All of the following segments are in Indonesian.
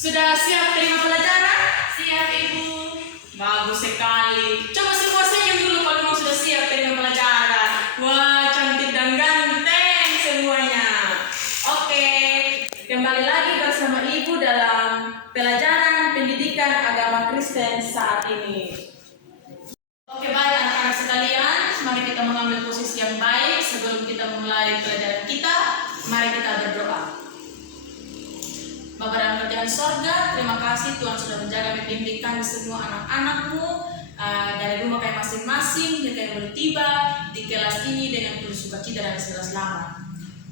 Sudah siap terima pelajaran? Siap, Ibu. Bagus sekali. Coba semua senyum dulu kalau memang sudah siap terima pelajaran. Wah, cantik dan ganteng semuanya. Oke, kembali lagi bersama Ibu dalam pelajaran pendidikan agama Kristen saat ini. Oke, baik anak-anak sekalian, mari kita mengambil posisi yang baik sebelum kita memulai pelajaran kita. Mari kita berdoa. Bapa dalam kerajaan sorga, terima kasih Tuhan sudah menjaga dan membimbing kami semua anak-anak-Mu dari rumah kami masing-masing hingga kami boleh tiba di kelas ini dengan penuh sukacita dan segala selamat.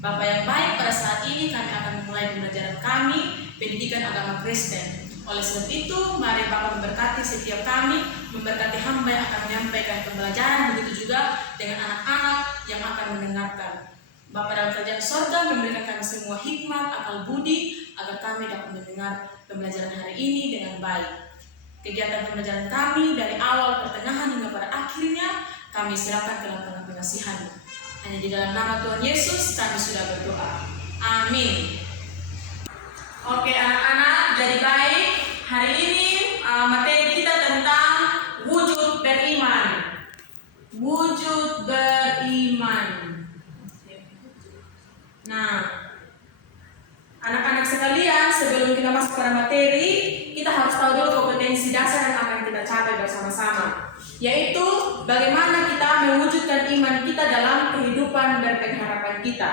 Bapa yang baik, pada saat ini kami akan memulai pembelajaran kami pendidikan agama Kristen. Oleh sebab itu, mari Bapa memberkati setiap kami, memberkati hamba yang akan menyampaikan pembelajaran, begitu juga dengan anak-anak yang akan mendengarkan. Bapa dalam kerajaan sorga memberikan kami semua hikmat, akal budi, agar kami dapat mendengar pembelajaran hari ini dengan baik. Kegiatan pembelajaran kami dari awal, pertengahan hingga pada akhirnya kami serahkan ke dalam tangan pengasihan-Mu. Hanya di dalam nama Tuhan Yesus kami sudah berdoa. Amin. Oke anak-anak, jadi baik. Hari ini materi kita tentang wujud beriman. Wujud beriman. Nah, anak-anak sekalian, sebelum kita masuk pada materi, kita harus tahu dulu kompetensi dasar yang akan kita capai bersama-sama, yaitu bagaimana kita mewujudkan iman kita dalam kehidupan berpengharapan kita.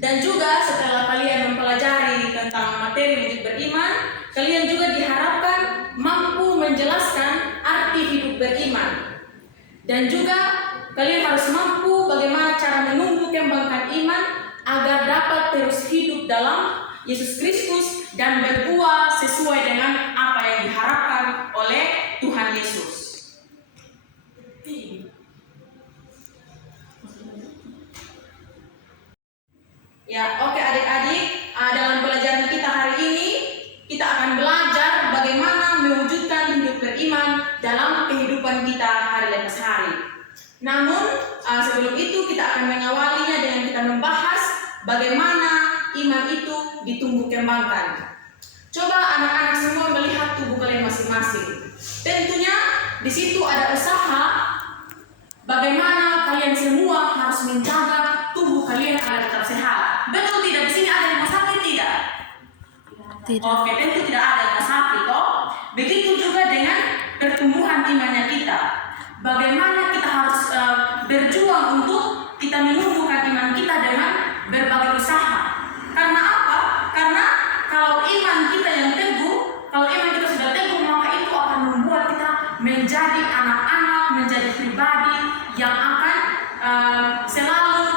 Dan juga setelah kalian mempelajari tentang materi wujud beriman, kalian juga diharapkan mampu menjelaskan arti hidup beriman. Dan juga kalian harus mampu bagaimana cara menumbuh kembangkan iman agar dapat terus hidup dalam Yesus Kristus dan berbuah sesuai dengan apa yang diharapkan oleh Tuhan Yesus. Ya, oke adik-adik, dalam pelajaran kita hari ini kita akan belajar bagaimana mewujudkan hidup beriman dalam kehidupan kita hari lepas hari. Namun sebelum itu kita akan mengawalinya dengan kita membahas bagaimana iman itu ditumbuh kembangkan. Coba anak-anak semua melihat tubuh kalian masing-masing. Tentunya di situ ada usaha bagaimana kalian semua harus menjaga tubuh kalian agar tetap sehat. Betul tidak? Di sini ada rumah sakit tidak? Tidak. Oke, tentu tidak ada rumah sakit, toh. Begitu juga dengan pertumbuhan imannya kita. Bagaimana kita harus berjuang untuk kita menumbuhkan iman kita dengan berbagai usaha. Karena apa? Karena kalau iman kita yang teguh, kalau iman kita sudah teguh, maka itu akan membuat kita menjadi anak-anak, menjadi pribadi yang akan selalu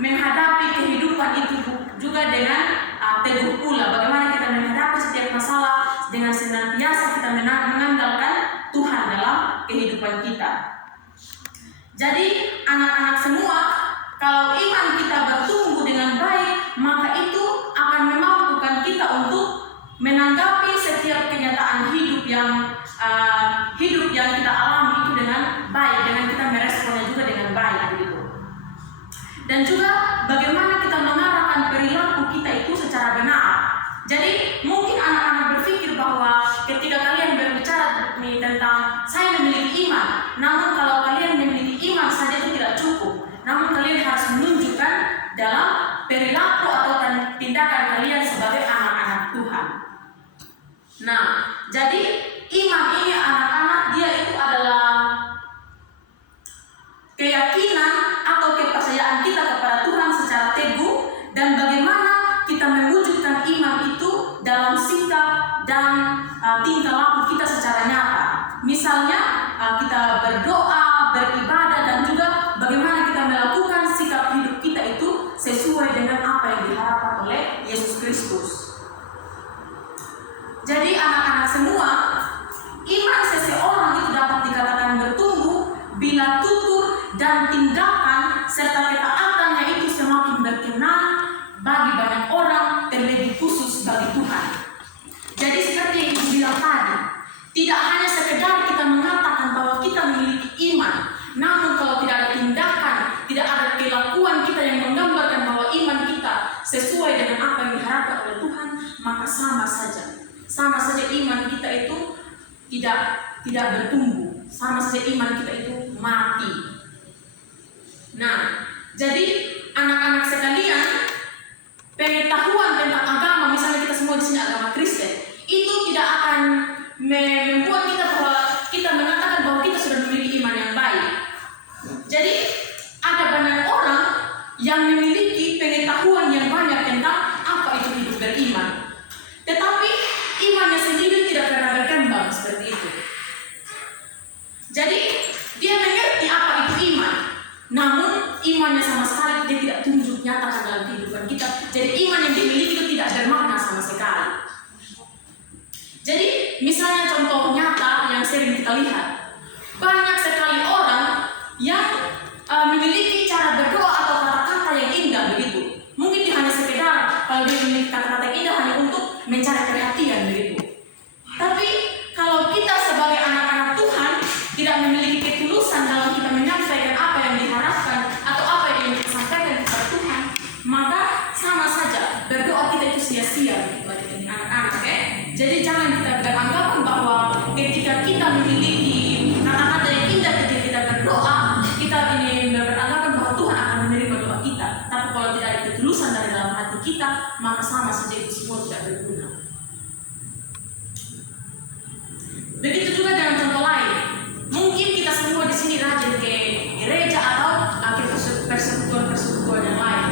menghadapi kehidupan itu juga dengan teguh pula. Bagaimana kita menghadapi setiap masalah dengan senantiasa kita mengandalkan Tuhan dalam kehidupan kita. Jadi anak-anak semua, kalau iman kita bertumbuh dengan baik, maka itu akan memampukan kita untuk menanggapi setiap kenyataan hidup yang kita alami itu dengan baik, dengan kita meresponnya juga dengan baik begitu. Dan juga bagaimana kita mengarahkan perilaku kita itu secara benar. Jadi mungkin anak-anak berpikir bahwa ketika kalian berbicara tentang saya memiliki iman, namun kalau kalian memiliki iman saja itu tidak cukup. Namun kalian harus menunjukkan dalam perilaku atau tindakan kalian sebagai anak-anak Tuhan. Nah, jadi iman ini anak-anak dia itu adalah keyakinan atau kepercayaan kita kepada Tuhan secara teguh dan bagaimana kita mewujudkan iman itu dalam sikap dan tingkah laku kita secara nyata. Misalnya kita berdoa, beribadah dan juga bagaimana kita melakukan sikap hidup kita itu sesuai dengan apa yang diharapkan oleh Yesus Kristus. Jadi anak-anak semua, iman seseorang iman. Namun kalau tidak ada tindakan, tidak ada kelakuan kita yang menggambarkan bahwa iman kita sesuai dengan apa yang diharapkan oleh Tuhan, maka sama saja iman kita itu tidak bertumbuh, sama saja iman kita itu mati. Nah, jadi anak-anak sekalian, pengetahuan tentang agama, misalnya kita semua di sini agama Kristen, itu tidak akan membuat kita bahwa kita mengatakan bahwa kita sudah memiliki iman yang baik. Jadi ada banyak orang yang memiliki pengetahuan yang banyak tentang apa itu hidup beriman, tetapi imannya sendiri tidak pernah berkembang seperti itu. Jadi dia mengerti apa itu iman, namun imannya sama sekali dia tidak tunjuk nyata dalam kehidupan kita. Jadi iman yang dimiliki itu tidak bermakna sama sekali. Jadi misalnya contoh nyata yang sering kita lihat, banyak sekali orang yang memiliki cara berdoa atau kata-kata yang indah begitu. Mungkin dia hanya sekedar kalau dia memiliki kata-kata yang indah hanya untuk mencari perhatian begitu. Tapi kalau kita sebagai anak-anak Tuhan tidak memiliki ketulusan dalam kita menyampaikan apa yang diharapkan atau apa yang ingin kita sampaikan kepada Tuhan, maka sama saja berdoa kita itu sia-sia bagi anak-anak. Jadi jangan kita beranggapan bahwa ketika kita memiliki kata-kata yang indah ketika kita berdoa, kita ini beranggapan bahwa Tuhan akan menerima doa kita. Tapi kalau tidak ada ketulusan dari dalam hati kita, maka sama saja itu semua tidak berguna. Begitu juga dengan contoh lain. Mungkin kita semua di sini rajin ke gereja atau ke persekutuan yang lain.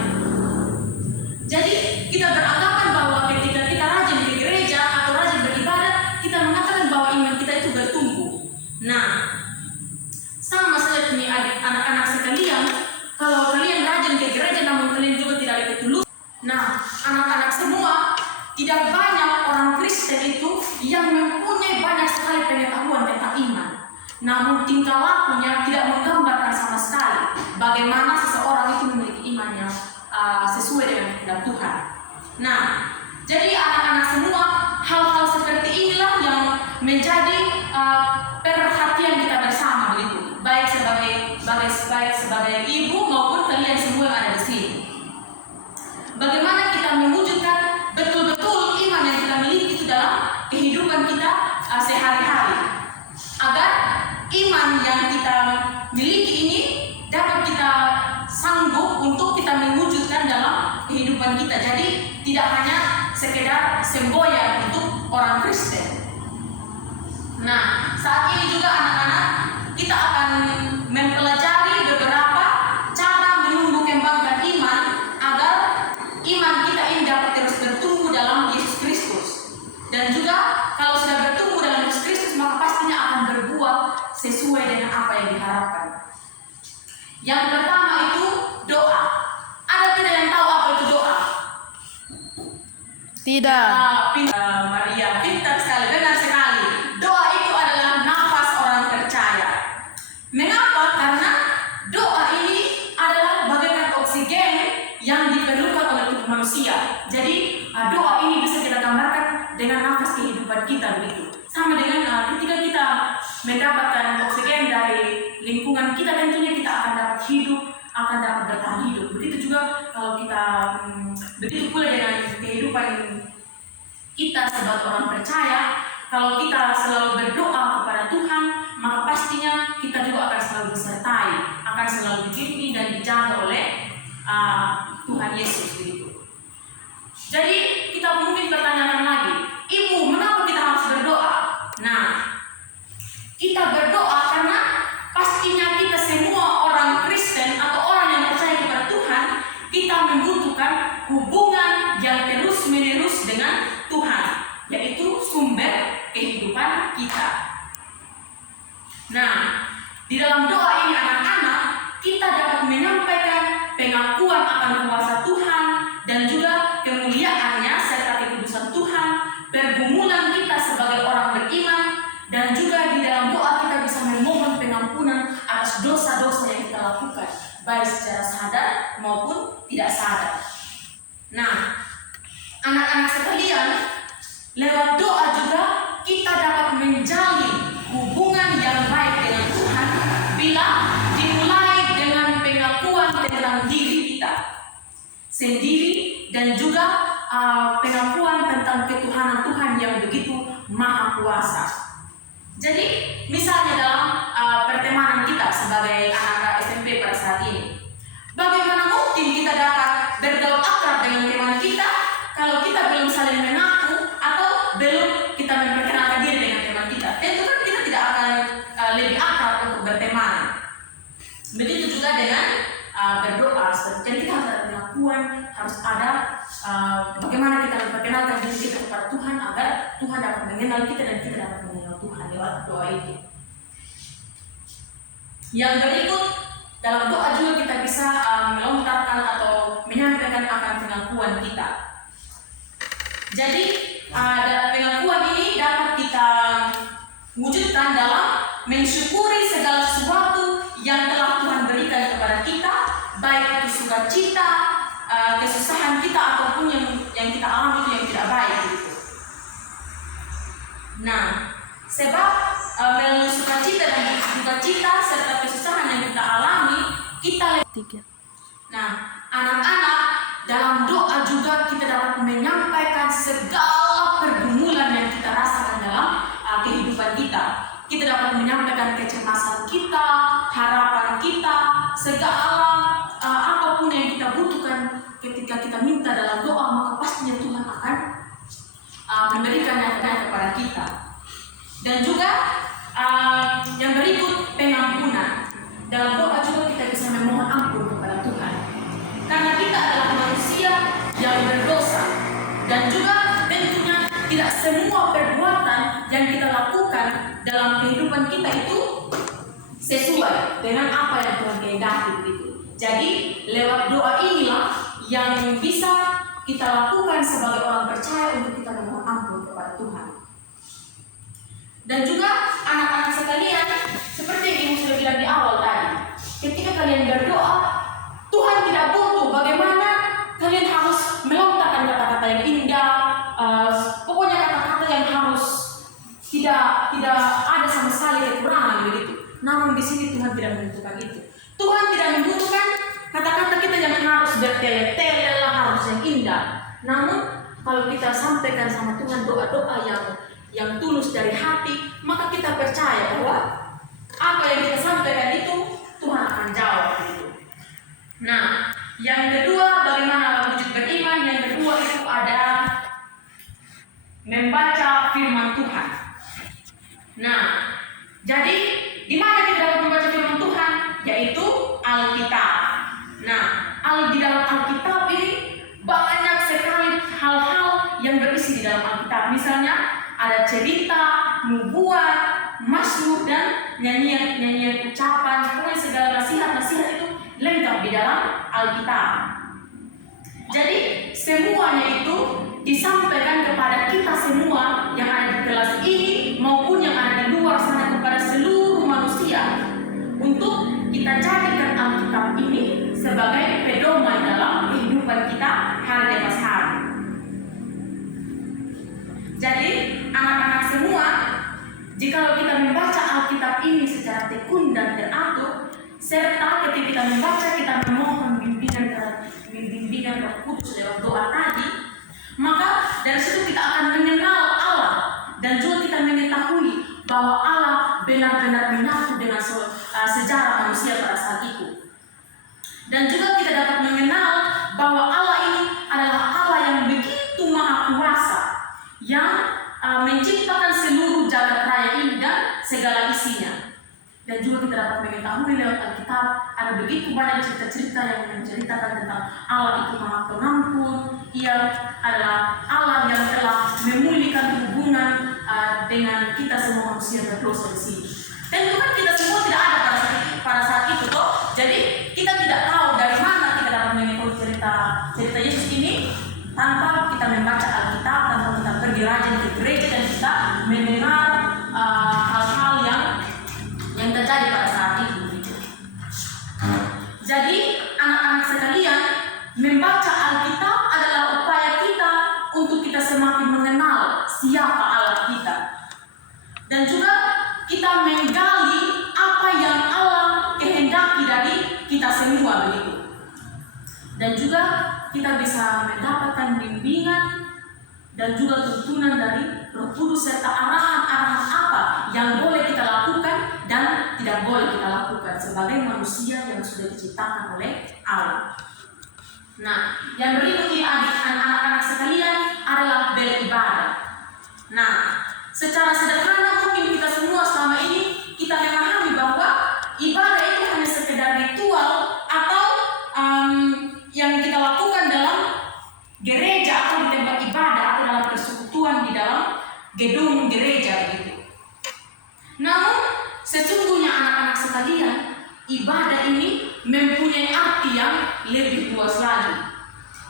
Jadi kita beranggapan bahwa ketika kita rajin ke gereja atau rajin beribadah, kita mengatakan bahwa iman kita itu bertumbuh. Nah, sama saja nih anak-anak sekalian, kalau kalian rajin ke gereja namun kalian juga tidak ada ketulusan. Nah, anak-anak semua, tidak banyak orang Kristen itu yang mempunyai banyak sekali pengetahuan tentang iman, namun tingkah lakunya tidak menggambarkan sama sekali bagaimana seseorang itu memiliki iman yang sesuai dengan kehendak Tuhan. Nah, jadi anak-anak semua, hal-hal seperti inilah yang menjadi perhatian kita bersama begitu, baik sebagai ibu maupun kalian semua yang ada di sini. Bagaimana kita mewujudkan betul-betul iman yang kita miliki itu dalam kehidupan kita sehari-hari, agar iman yang kita miliki ini dapat kita sanggup untuk kita mewujudkan dalam kehidupan kita. Jadi tidak hanya sekedar semboyan untuk orang Kristen. Nah, saat ini juga anak-anak kita akan mempelajari beberapa cara menumbuh kembangkan iman agar iman kita ini dapat terus bertumbuh dalam Yesus Kristus. Dan juga kalau sudah bertumbuh dalam Yesus Kristus, maka pastinya akan berbuah sesuai dengan apa yang diharapkan. Yang pertama itu doa. Ada tidak yang tahu apa itu doa? Tidak. Maria, pintar sekali, benar sekali. Doa itu adalah nafas orang percaya. Mengapa? Karena doa ini adalah bagaikan oksigen yang diperlukan oleh tubuh manusia. Jadi doa ini bisa kita gambarkan dengan nafas kehidupan kita begitu. Sama dengan ketika kita mendapatkan oksigen dari lingkungan kita, tentunya kita akan dapat hidup, akan dapat bertahan hidup. Begitu juga kalau kita begitu pula dengan kehidupan kita sebagai orang percaya. Kalau kita selalu berdoa kepada Tuhan, maka pastinya kita juga akan selalu disertai, akan selalu dibimbing dan dijaga oleh Tuhan Yesus begitu. Jadi kita mungkin pertanyakan lagi, Ibu, mengapa kita harus berdoa? Nah, kita berdoa karena pastinya kita semua orang Kristen atau orang yang percaya kepada Tuhan, kita membutuhkan hubungan yang terus-menerus dengan Tuhan, yaitu sumber kehidupan kita. Nah, di dalam doa ini anak-anak, kita dapat menyampaikan pengakuan akan kuasa Tuhan dan juga kemuliaannya serta kekudusan Tuhan, pergumulan kita sebagai orang beriman, dan juga di dalam doa kita bisa memohon pengampunan atas dosa-dosa yang kita lakukan, baik secara sadar maupun tidak sadar. Nah, anak-anak sekalian, lewat doa juga kita dapat menjalin hubungan yang baik dengan Tuhan bila sendiri dan juga pengakuan tentang ketuhanan Tuhan yang begitu maha kuasa. Jadi misalnya dalam pertemanan kita sebagai anak SMP pada saat ini, bagaimana mungkin kita dapat bergaul akrab dengan teman kita kalau kita belum saling mengaku atau belum kita memperkenalkan diri dengan teman kita? Tentu kan kita tidak akan lebih akrab untuk berteman. Begitu juga dengan berdoa. Jadi kita harus ada pengakuan, harus ada bagaimana kita memperkenalkan diri kita kepada Tuhan agar Tuhan dapat mengenal kita dan kita dapat mengenal Tuhan lewat doa itu. Yang berikut, dalam doa juga kita bisa melontarkan atau menyampaikan akan pengakuan kita. Jadi pengakuan ini dapat kita wujudkan dalam mensyukuri segala sesuatu yang telah Tuhan berikan kepada kita, baik itu sukacita, kesusahan kita ataupun yang kita alami itu yang tidak baik gitu. Nah, sebab melalui sukacita dan dukacita serta kesusahan yang kita alami, kita Nah, anak-anak, dalam doa juga kita dapat menyampaikan segala pergumulan yang kita rasakan dalam kehidupan kita. Kita dapat menyampaikan kecemasan kita, harapan kita, segala apapun yang kita butuhkan. Ketika kita minta dalam doa, maka pastinya Tuhan akan memberikannya kepada kita. Dan juga yang berikut, pengampunan. Dalam doa juga kita bisa memohon ampun kepada Tuhan. Karena kita adalah manusia yang berdosa. Dan juga tentunya tidak semua perbuatan yang kita lakukan dalam kehidupan kita itu sesuai dengan apa yang Tuhan kehendaki begitu. Jadi lewat doa inilah yang bisa kita lakukan sebagai orang percaya untuk kita memohon ampun kepada Tuhan. Dan juga anak-anak sekalian, seperti yang Ibu sudah bilang di awal tadi, ketika kalian berdoa, Tuhan tidak butuh bagaimana kalian harus melontarkan kata-kata yang indah, pokoknya kata-kata yang harus tidak ada sama sekali kekurangan begitu. Namun di sini Tuhan tidak membutuhkan itu. Tuhan tidak membutuhkan kata-kata kita yang harus bertele-tele, harus yang indah. Namun kalau kita sampaikan sama Tuhan doa-doa yang tulus dari hati, maka kita percaya bahwa apa yang kita sampaikan itu Tuhan akan jawab begitu. Nah, yang kedua, bagaimana wujud beriman? Yang kedua itu ada membaca firman Tuhan. Nah, jadi di mana kita dapat membaca firman Tuhan? Yaitu Alkitab. Nah, di dalam Alkitab ini banyak sekali hal-hal yang berisi di dalam Alkitab. Misalnya ada cerita, nubuat, mazmur dan nyanyian ucapan, pokoknya segala nasihat-nasihat itu lengkap di dalam Alkitab. Jadi semuanya itu disampaikan kepada kita semua yang ada di kelas ini maupun yang ada di luar sana, kepada seluruh manusia, untuk kita jadikan Alkitab ini sebagai pedoman dalam kehidupan kita hari demi hari. Jadi anak-anak semua, jika kita membaca Alkitab ini secara tekun dan teratur, serta ketika kita membaca, kita memohon bimbingan Roh Kudus dalam doa tadi, maka dari situ kita akan mengenal Allah dan juga kita mengetahui bahwa Allah benar-benar menyatu dengan sejarah manusia pada saat itu. Dan juga kita dapat mengenal bahwa Allah ini adalah Allah yang begitu maha kuasa, yang menciptakan seluruh jagat raya ini dan segala isinya. Dan juga kita dapat mengetahui lewat Alkitab ada begitu banyak cerita-cerita yang menceritakan tentang Allah itu maha pengampun. Ia adalah Allah yang telah memulihkan hubungan dengan kita semua manusia berdosa di sini. Tentu kan kita semua tidak ada pada saat itu toh. Jadi kita tidak tahu dari mana kita dapat mengetahui cerita Yesus ini tanpa kita membaca Alkitab, tanpa kita pergi rajin ke gereja dan kita mendengar hal-hal yang terjadi pada saat itu. Jadi anak-anak sekalian, membaca Alkitab adalah upaya kita untuk kita semakin mengenal siapa Allah kita, dan juga kita menggali apa yang Allah kehendaki dari kita semua begitu. Dan juga kita bisa mendapatkan bimbingan dan juga tuntunan dari Roh Kudus serta arahan-arahan apa yang boleh kita lakukan dan tidak boleh kita lakukan sebagai manusia yang sudah diciptakan oleh Allah. Nah, yang berikut ini anak-anak sekalian adalah beribadah. Nah, secara sederhana mungkin kita semua selama ini kita memahami bahwa ibadah itu hanya sekedar ritual atau yang kita lakukan dalam gereja atau di tempat ibadah atau dalam persekutuan di dalam gedung gereja begitu. Namun sesungguhnya anak-anak sekalian, ibadah ini mempunyai arti yang lebih luas lagi,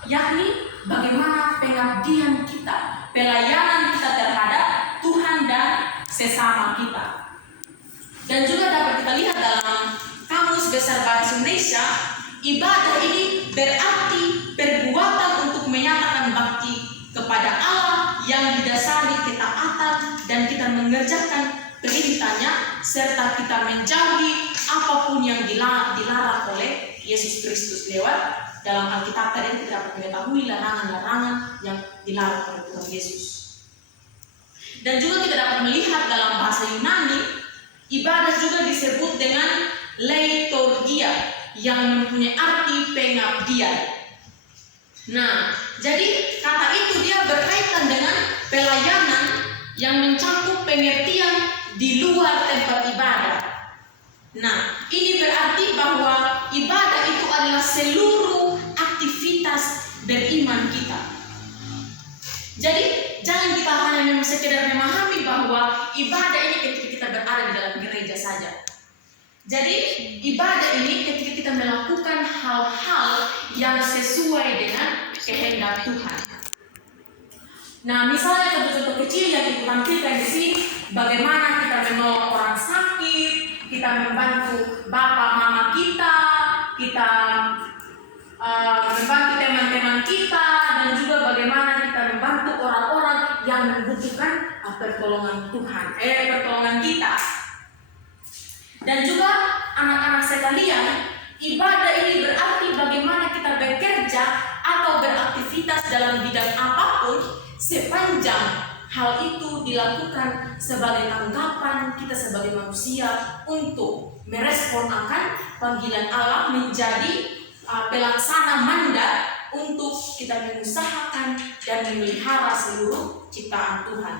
yakni bagaimana pengabdian kita, pelayanan kita terhadap Tuhan dan sesama kita. Dan juga dapat kita lihat dalam Kamus Besar Bahasa Indonesia, ibadah ini berarti perbuatan untuk menyatakan bakti kepada Allah yang didasari ketaatan dan kita mengerjakan perintahnya serta kita menjauhi apapun yang dilarang oleh Yesus Kristus. Lewat dalam Alkitab tadi kita dapat mengetahui larangan-larangan yang dilarang oleh Tuhan Yesus. Dan juga kita dapat melihat dalam bahasa Yunani, ibadah juga disebut dengan liturgia yang mempunyai arti pengabdian. Nah, jadi kata itu dia berkaitan dengan pelayanan yang mencakup pengertian di luar tempat ibadah. Nah, ini berarti bahwa ibadah itu adalah seluruh aktivitas beriman kita. Jadi, jangan kita hanya sekedar memahami bahwa ibadah ini ketika kita berada di dalam gereja saja. Jadi, ibadah ini ketika kita melakukan hal-hal yang sesuai dengan kehendak Tuhan. Nah, misalnya contoh-contoh kecil yang kita tampilkan di sini, bagaimana kita menolong orang sakit, kita membantu bapak mama kita, kita membantu teman-teman kita, dan juga bagaimana kita membantu orang-orang yang membutuhkan pertolongan Tuhan, pertolongan kita. Dan juga anak-anak sekalian, ibadah ini berarti bagaimana kita bekerja atau beraktivitas dalam bidang apapun sepanjang hal itu dilakukan sebagai tanggapan kita sebagai manusia untuk merespon akan panggilan Allah menjadi pelaksana mandat untuk kita mengusahakan dan memelihara seluruh ciptaan Tuhan.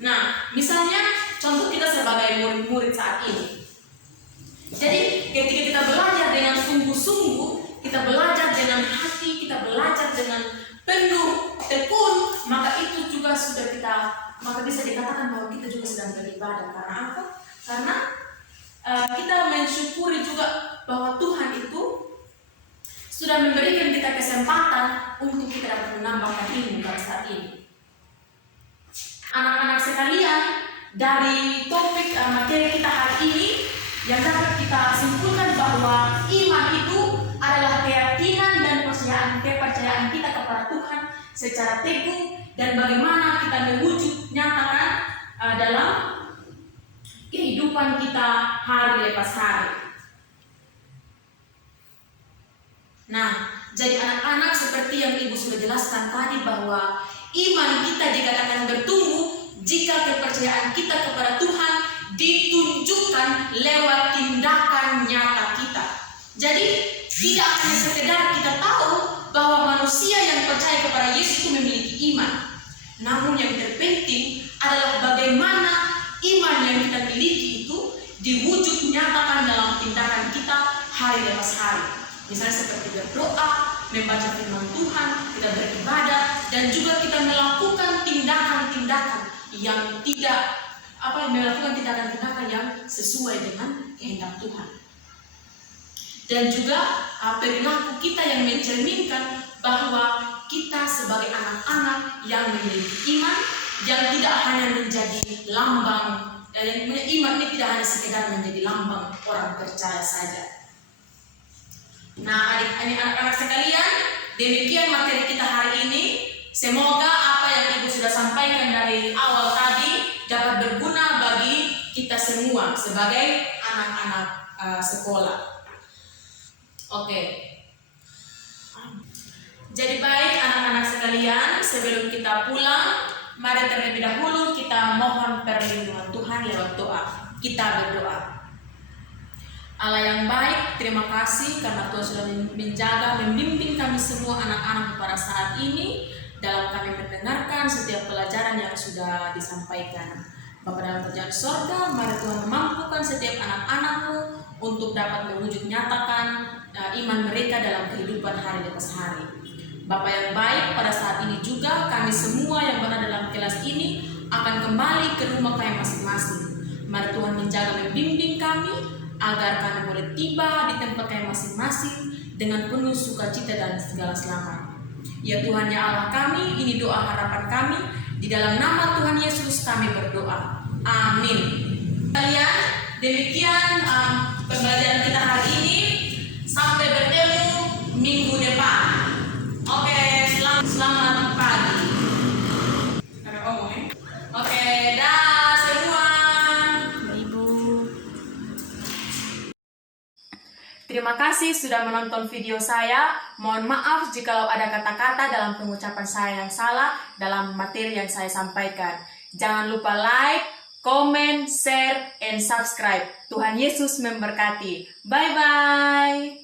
Nah, misalnya contoh kita sebagai murid-murid saat ini. Jadi ketika kita belajar dengan sungguh-sungguh, kita belajar dengan hati, kita belajar dengan penuh tekun, maka itu juga maka bisa dikatakan bahwa kita juga sedang beribadah. Karena apa? Karena kita mensyukuri juga bahwa Tuhan itu sudah memberikan kita kesempatan untuk kita dapat menambahkan ilmu pada saat ini. Anak-anak sekalian, dari topik materi kita hari ini, yang dapat kita simpulkan bahwa iman itu adalah keyakinan dan kepercayaan kita kepada Tuhan secara teguh dan bagaimana kita mewujud nyatakan dalam kehidupan kita hari lepas hari. Nah, jadi anak-anak seperti yang Ibu sudah jelaskan tadi bahwa iman kita dikatakan bertumbuh jika kepercayaan kita kepada Tuhan ditunjukkan lewat tindakan nyata kita. Jadi tidak hanya sekedar kita tahu bahwa manusia yang percaya kepada Yesus itu memiliki iman, namun yang terpenting adalah bagaimana iman yang kita miliki itu diwujud nyatakan dalam tindakan kita hari lepas hari. Misalnya seperti berdoa, membaca firman Tuhan, kita beribadah, dan juga kita melakukan tindakan-tindakan yang melakukan tindakan-tindakan yang sesuai dengan kehendak Tuhan. Dan juga perilaku kita yang mencerminkan bahwa kita sebagai anak-anak yang memiliki iman, yang tidak hanya menjadi lambang, iman ini tidak hanya sekedar menjadi lambang orang percaya saja. Nah, anak-anak sekalian, demikian materi kita hari ini. Semoga apa yang Ibu sudah sampaikan dari awal tadi dapat berguna bagi kita semua sebagai anak-anak sekolah. Oke. Jadi baik anak-anak sekalian, sebelum kita pulang, mari terlebih dahulu kita mohon perlindungan Tuhan lewat doa. Kita berdoa. Allah yang baik, terima kasih karena Tuhan sudah menjaga, membimbing kami semua anak-anak pada saat ini dalam kami mendengarkan setiap pelajaran yang sudah disampaikan. Bapa dalam kerajaan sorga, mari Tuhan memampukan setiap anak-anak-Mu untuk dapat mewujud nyatakan iman mereka dalam kehidupan hari lepas hari. Bapa yang baik, pada saat ini juga kami semua yang berada dalam kelas ini akan kembali ke rumah kami masing-masing. Mari Tuhan menjaga membimbing kami agar kami boleh tiba di tempat kami masing-masing dengan penuh sukacita dan segala selamat. Ya Tuhan ya Allah kami, ini doa harapan kami, di dalam nama Tuhan Yesus kami berdoa. Amin. Kalian, demikian pembelajaran kita hari ini. Sampai bertemu minggu depan. Oke, selamat pagi. Ada omong ya? Oke, dah semua. Ibu. Terima kasih sudah menonton video saya. Mohon maaf jikalau ada kata-kata dalam pengucapan saya yang salah dalam materi yang saya sampaikan. Jangan lupa like, comment, share, and subscribe. Tuhan Yesus memberkati. Bye-bye.